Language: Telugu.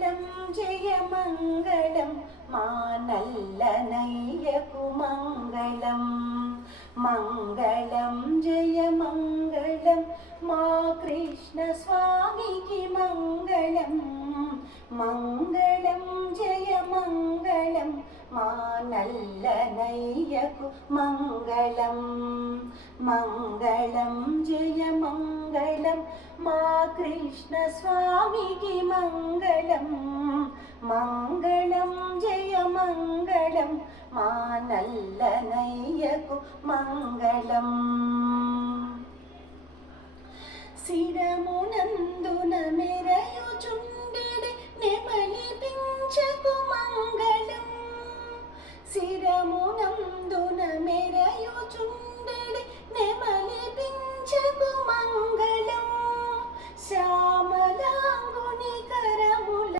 మంగళం జయ మంగళం మా నల్లనయ్యకు మంగళం. మంగళం జయ మంగళం మా కృష్ణ స్వామికి మంగళం. మంగళం జయ మంగళం మా నల్లనయ్యకు మంగళం. మంగళం జయ మంగళం మా కృష్ణ స్వామికి మంగళం. మంగళం జయ మంగళం మా నల్లనయ్యకు మంగళం. శిరమునందున మెరయుచున్న